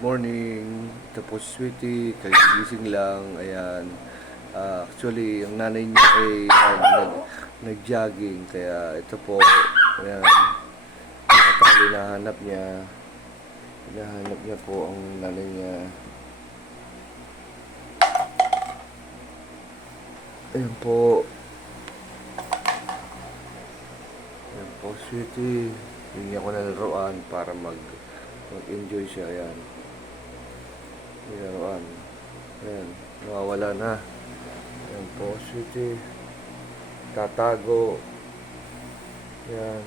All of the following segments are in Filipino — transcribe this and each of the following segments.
Morning, ito po si Sweetie, kagising lang, ayan. Actually, ang nanay niya ay nag-jogging, kaya ito po, ayan. Hinahanap niya, po ang nanay niya. Ayan po, Sweetie. Bigyan ko na laruan para mag-enjoy siya, ayan. Laruan. Ayan, nawawala na. Ayan po, Sweetie. Tatago. Ayan.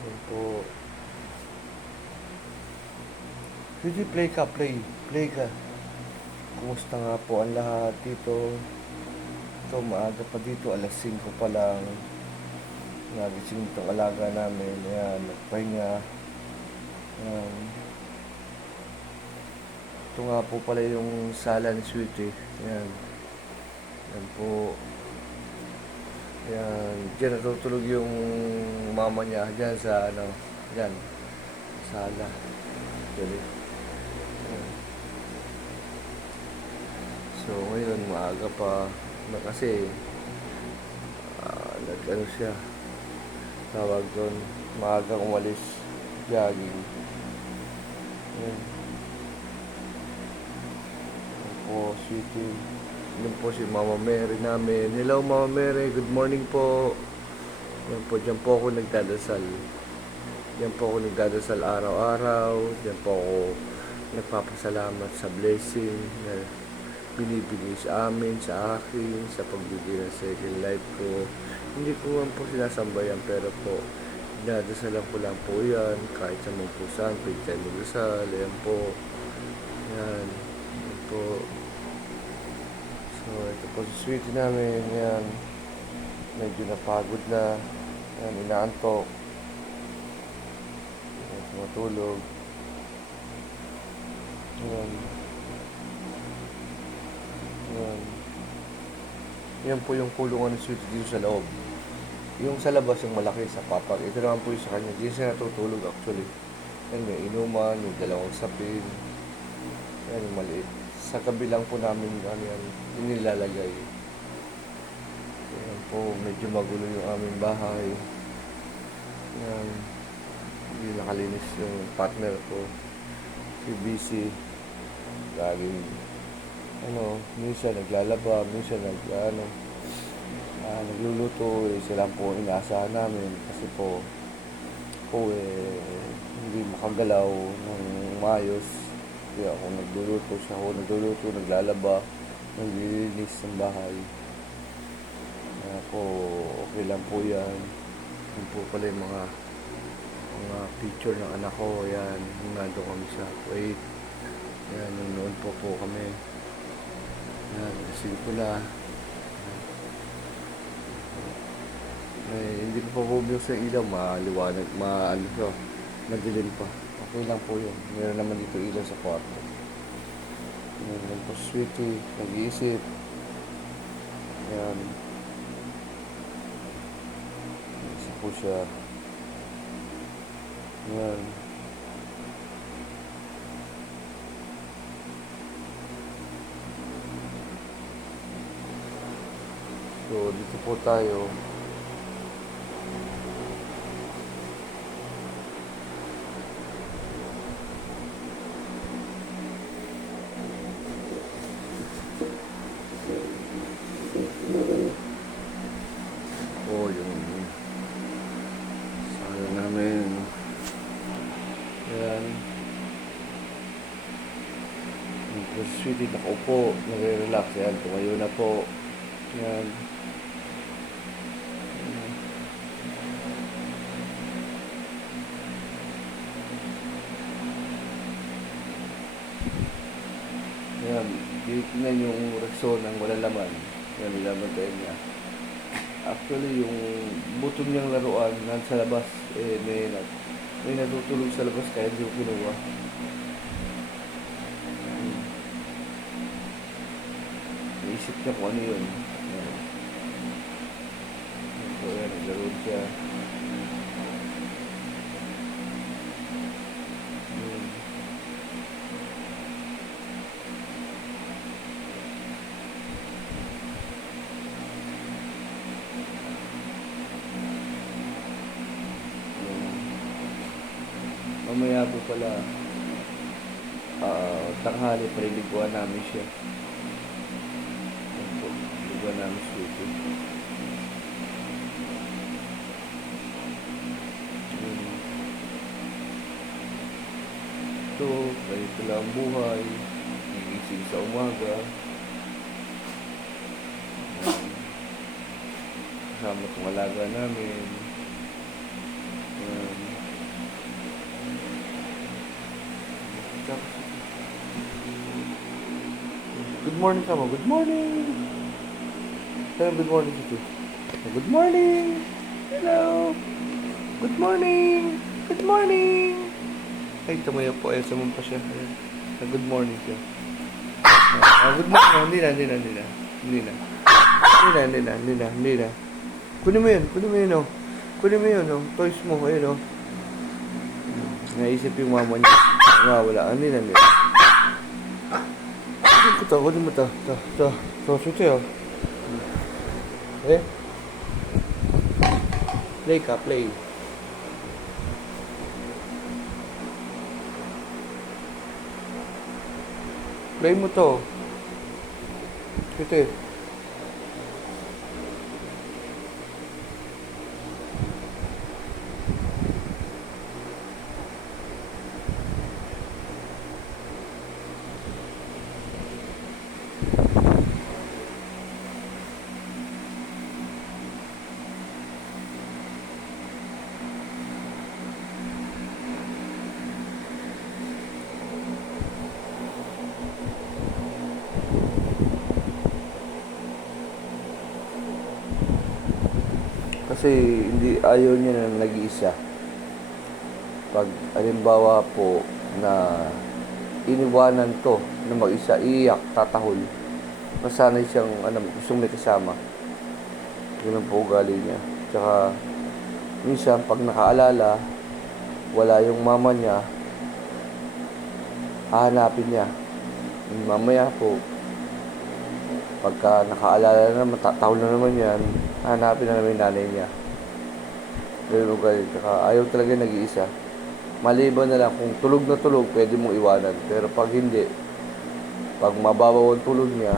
Ayan po. Sweetie, play ka, play. Play ka. Kumusta nga po ang lahat dito? Ito, maaga pa dito. Alas 5 pa lang. Nagising itong alaga namin. Ayan, nagpahinga. Ayan. Ito nga po pala yung sala ni Sweetie. Ayan. Ayan po. Ayan. Diyan natutulog yung mama niya. Diyan sa ano. Diyan. Sala. Diyan. Ayan. So ngayon maaga pa na kasi nag-ano siya. Tawag doon. Maaga umalis. Jogging. Ayan. Po, Sweetie. Yun po si Mama Mary namin. Hello Mama Mary, good morning po. Yan po, dyan po ako nagdadasal. Yan po ako nagdadasal araw-araw. Yan po ako nagpapasalamat sa blessing na binibigay sa amin, sa akin, sa pagbibigay ng second life ko. Hindi ko man po sinasambayan, pero po, dinadasalan ko lang po yan. Kahit sa mga pusan, pwede tayo magdasal. Yan po. Yan. Yan po. So, ito po si Sweetie namin. Yan. Medyo napagod na. Yan, inaantok. Yan, tumatulog. Yan. Yan. Yan po yung kulungan ng Sweetie dito sa loob. Yung sa labas, yung malaki sa papag. Ito naman po yung sa kanya. Diyan siya natutulog actually. Yan, may inuman, yung dalawang sapin. Yan, yung maliit. Sa kabilang po namin ano yan, inilalagay. Yan po, medyo magulo yung aming bahay. Yan, hindi nakalinis yung partner ko. Si BC. Laging, minsan naglalaba, minsan nagluluto. Sila po inaasahan namin kasi po, hindi makagalaw ng maayos. Kaya ako nagluluto, naglalaba, naglilinis ng bahay. Kaya po, okay lang po yan. Yan po pala yung mga picture ng anak ko. Yan, nandun kami sa Kuwait. Yan, noon po kami. Yan, silikula. Hindi pa po bubiyos sa ilaw, maliwanag, siya, madilim pa. Okay lang po yun. Meron naman dito ilaw sa kwarto. Yan po, Sweetie, nag-iisip. Yan. Nag-iisip po siya. Yan. So, dito po tayo. Yung sala namin. Yan. Yung po, Sweetie, nakaupo, nare-relax. Yan, tumayo na po. Yan. Yan, titignan yung Rexona ng walang laman. Yan, nilaman tayo niya. Actually, yung butong niyang laruan nasa labas, may natutulog sa labas kaya hindi ko kinuha. Naisip niya kung ano yun. Yan. So, yan, naglaro siya. Mamaya po pala, tanghali, paliliguan namin siya. Yan po, liguan namin sweetie. Ito, ganito lang ang buhay. Gigising sa umaga. Kasama itong alaga namin. Yan. Good morning ka mo. Good morning. Hello, good morning to you. Good morning. Hello. Good morning. Good morning. Ay, tumayo po. Ayaw, sumampa siya. Ayan. Good morning siya. Good morning. Hindi na. Kunin mo yun, oh. Kunin mo yun, oh. Toys mo, ayun, oh. Naisip yung mama niya. Wala. Hindi na. Kunin mo to. Sute, oh. Play ka, play. Play mo to. Sute. Kasi hindi ayaw niya na nag-iisa. Pag halimbawa po na iniwanan to na mag-isa, iiyak, tatahol. Masanay siyang gustong may kasama. Yun ang po ugali niya. Tsaka minsan pag nakaalala wala yung mama niya, hahanapin niya. Mamaya po pagka nakaalala na naman, tatahol na naman yan, hanapin na naman yung nanay niya. Ganun ugali. Tsaka ayaw talaga nag-iisa. Maliban na lang kung tulog na tulog, pwede mong iwanan. Pero pag hindi, pag mababaw ang tulog niya,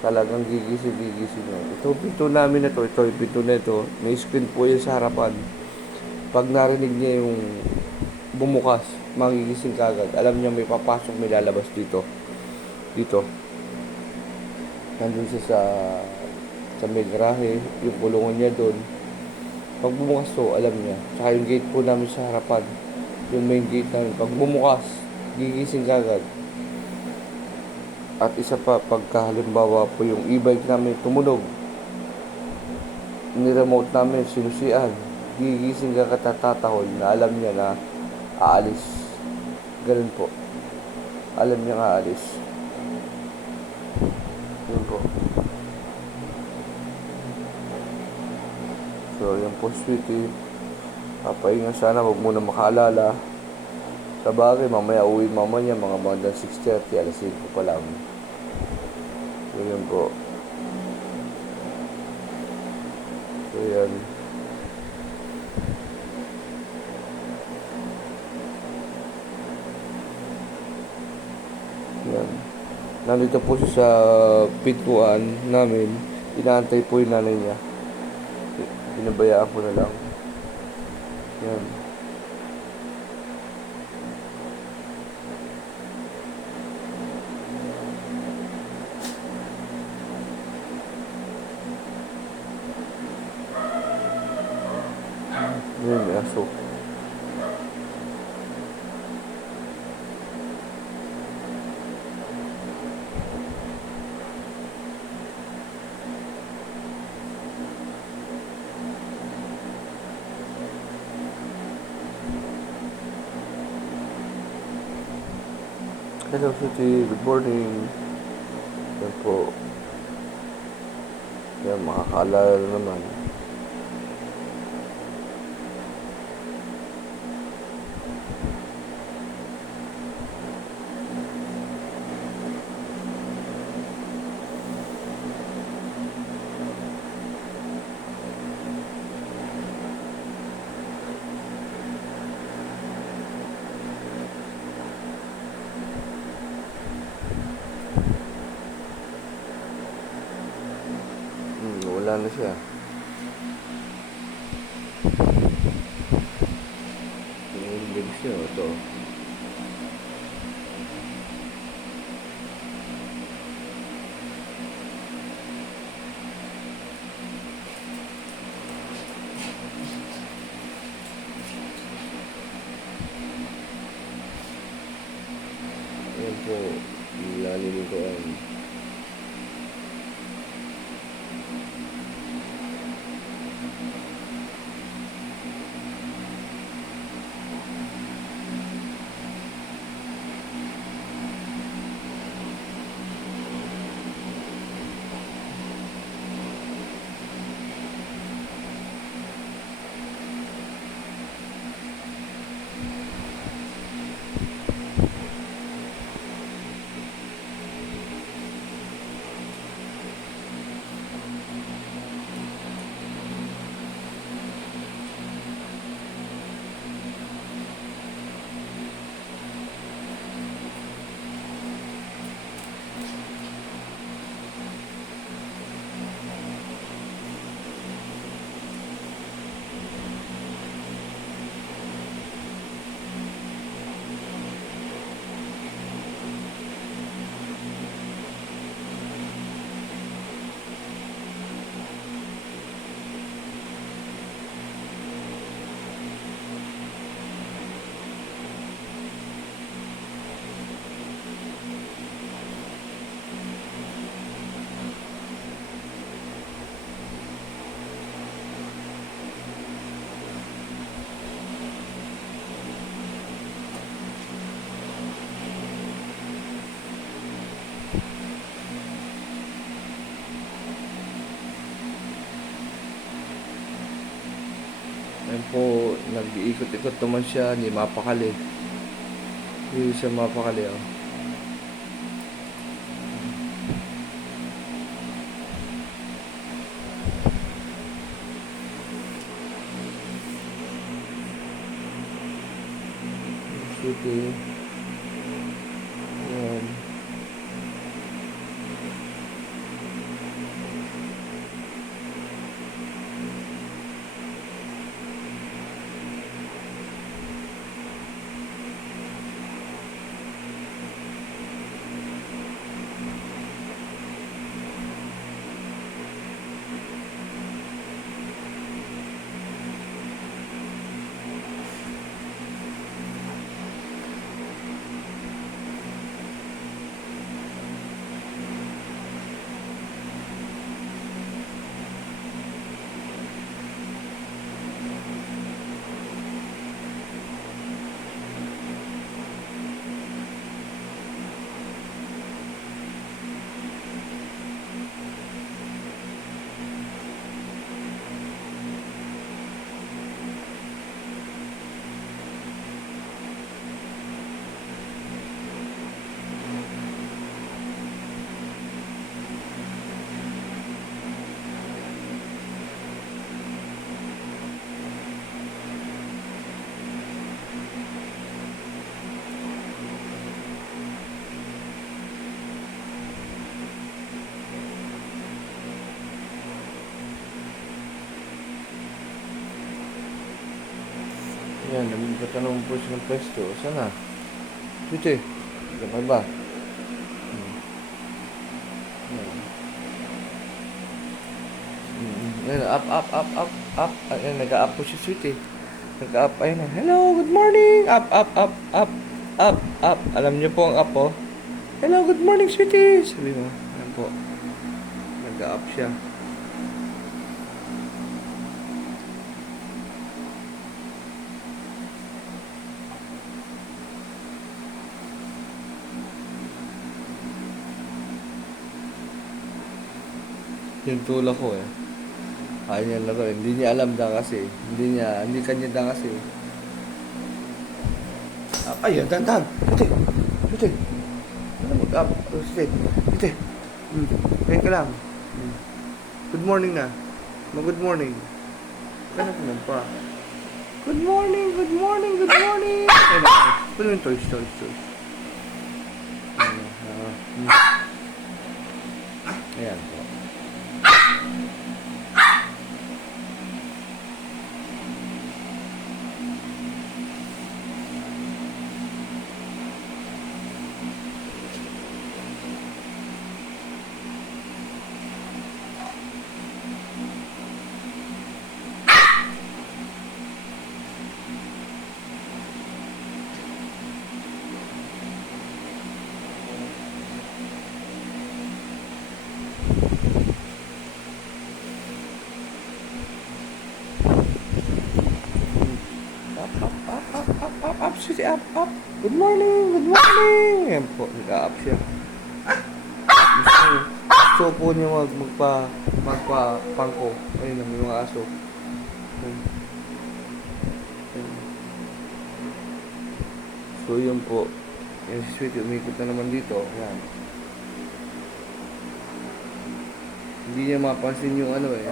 talagang gigising niya. Ito, pinto namin na to. Ito, yung pinto na ito. May screen po yan sa harapan. Pag narinig niya yung bumukas, magigising kagad. Alam niya may papasok, may lalabas dito. Nandun siya sa may garahe, yung kulungan niya doon. Pag bumukas to, alam niya. Tsaka yung gate po namin sa harapan, yung main gate namin. Pag bumukas, gigising kagad. At isa pa, pagka halimbawa po yung e-bike namin tumunog, ni-remote namin, sinusian, gigising kagad tatahol na alam niya na aalis. Ganun po. Alam niya aalis. Yun po. So, yan po, sweetie. Papahinga sana, huwag muna makaalala. Sa bagay, mamaya uwi mama niya, mga bandang 6:30, alas 5 pa lang. So, yun po. So, yan. Yan. Nandito po siya sa pintuan namin. Inaantay po yung nanay niya. Pinabayaan ko na lang. Yan. Yan, may aso. Hello, City. Good morning. Yan po. Yan, makakaalala naman. ano siya. Yung legs niya, ito. Ayan po, nilaliliguan. Ayan po, nag-iikot-ikot naman siya, hindi mapakali. Hindi siya mapakali, oh. City. Ayan. Ayan, namibat na naman po siya ng pwesto. Saan na? Dito eh. Diyan ba? Ayan, up. Ayan, nag-up po siya, sweet eh. Nag-up, ayun na. Hello, good morning! Up. Alam niyo po ang up, oh. Hello, good morning, sweetie! Sabi mo, ayan po. Nag-up siya. Yung tula ko eh. Ayaw niya laro. Hindi niya alam da kasi. Hindi kanya da kasi. Ayun, dandan. Dito. Ano mag-up? Dito. Ngayon ka lang. Good morning na. Good morning. Kaya naman pa. Good morning. Ayun na. Puno yung toys. Ayan po. Up, sweetie, up, up. Good morning, good morning. Ayan po, nag-up siya. Gusto po niya magpa-pangko. Ayun, may mga aso. Ayun. Ayun. So, yun po. Yan si sweetie, umikot na naman dito. Ayan. Hindi niya mapansin yung ano eh.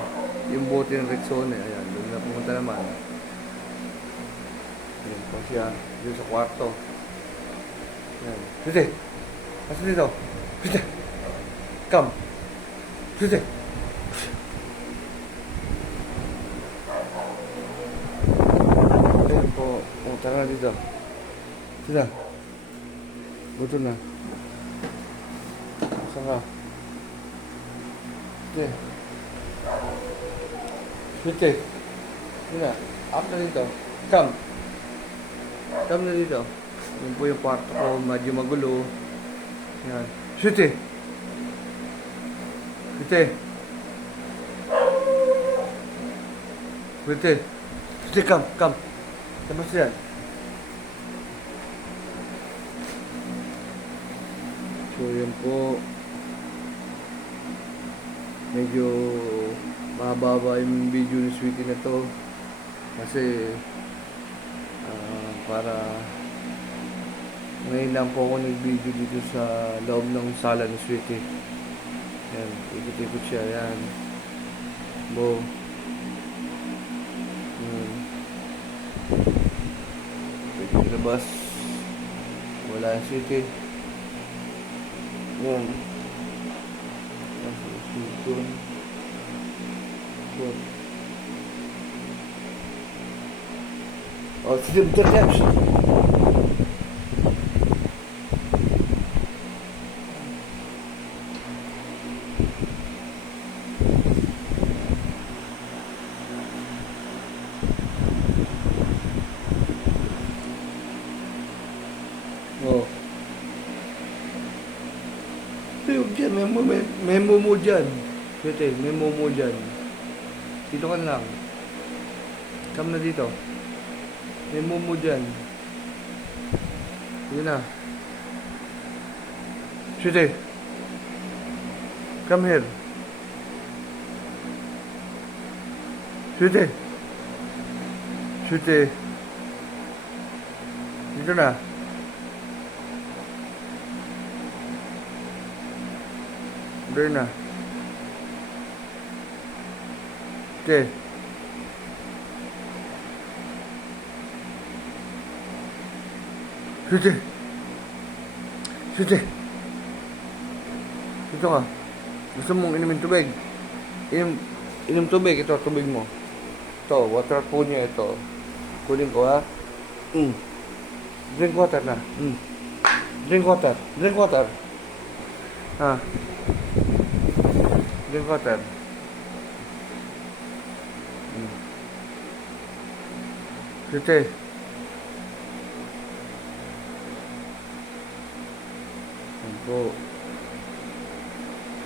Yung bote ng Rexona. Ayan, doon na pumunta naman. Ayan po siya. Doon sa kwarto. Ayan. Sweetie! Asa dito? Sweetie! Come! Sweetie! Ayan po. O, tara na dito. Sila. Buto na. Saan ka? Sweetie. Sweetie. Sila. Up na dito. Come. Come na dito. Yun po yung kwarto ko. Medyo magulo. Yan. Sweetie. Sweetie. Sweetie. Sweetie, come. Come. Tapos yan. So, yun po. Medyo mahaba yung video ni Sweetie na to. Kasi para ngayon lang po ako nag-video dito sa loob ng sala ni Sweetie. Yan, ikot-ikot siya. Yan. Bo. Pwede ilabas. Wala yung Sweetie. Yan. Yan. Oh, sige, betul-betul. Oh. Tuyog dyan, may mumu dyan. Pwede, may mumu dyan. Dito ka lang. Come na dito. May mumu dyan. Yun na. Sweetie. Come here. Sweetie. Sweetie. Dito na. There na. Okay. Sweetie. Sweetie. Dito ka. Gusto mong inumin tubig? Inom tubig. Ito, tubig mo. Ito, water po niya ito. Kunin ko ha. Drink water na. Drink water. Drink water. Ha. Drink water. Sweetie. Yan po.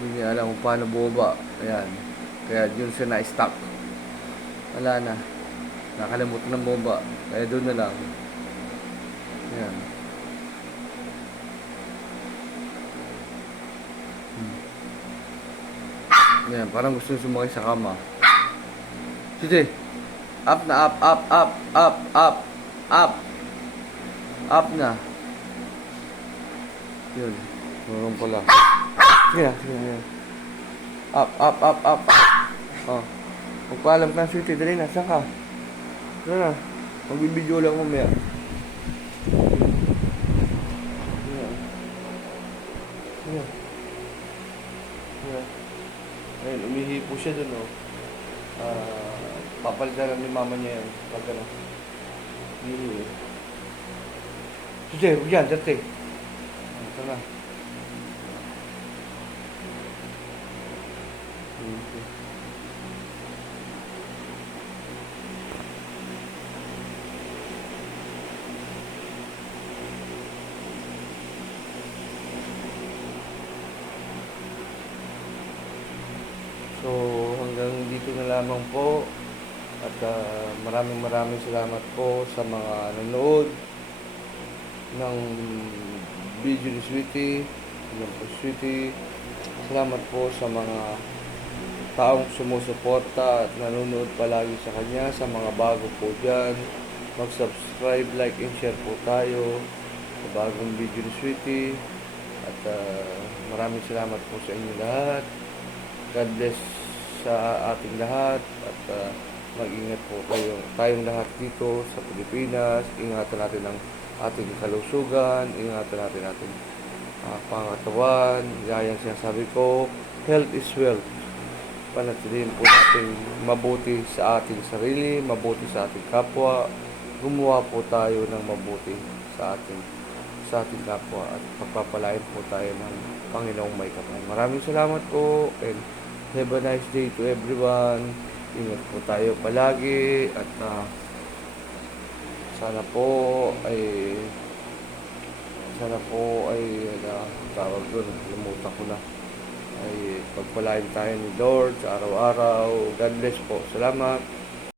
Hindi niya alam kung paano bumaba. Ayan. Kaya yun siya na-stuck. Wala na. Nakalimutan ng bumaba. Kaya doon na lang. Ayan. Ayan. Parang gusto nyo sumakay sa kama. Sige. Up na. Up. Up. Up. Up. Up. Up. Up na. Yun. Meron pala. Sige na. Sige na. Up. Up. Up. Up. Oh. Magpaalam ka, Sweetie. Dali na. Saan ka? Dali na. Magbibideo lang mamaya. Sige. Sige. Ayun, umihi po siya dun, oh. Papalitan lang ni mama niya yan. Pag ano. Umihi. Sige, yan. Dati. Ito na. Okay. So, hanggang dito na lamang po. At maraming salamat po sa mga nanood ng video ni Sweetie. Yan po, Sweetie. Salamat po sa mga taong sumusuporta at nanonood palagi sa kanya. Sa mga bago po dyan, mag-subscribe, like, and share po tayo sa bagong video ni Sweetie. At maraming salamat po sa inyo lahat. God bless sa ating lahat. At mag-ingat po tayong lahat dito sa Pilipinas. Ingatan natin ang ating kalusugan. Ingatan natin ating pangatawan. Gaya ang sinasabi ko, health is wealth. Panatilihin po natin mabuti sa ating sarili, mabuti sa ating kapwa. Gumawa po tayo ng mabuti sa ating kapwa at pagpapalain po tayo ng Panginoong may kapal. Maraming salamat po and have a nice day to everyone. Ingat po tayo palagi at sana po ay tawag doon, limutan ko na, ay pagpalain tayo ni Lord sa araw-araw. God bless po. Salamat.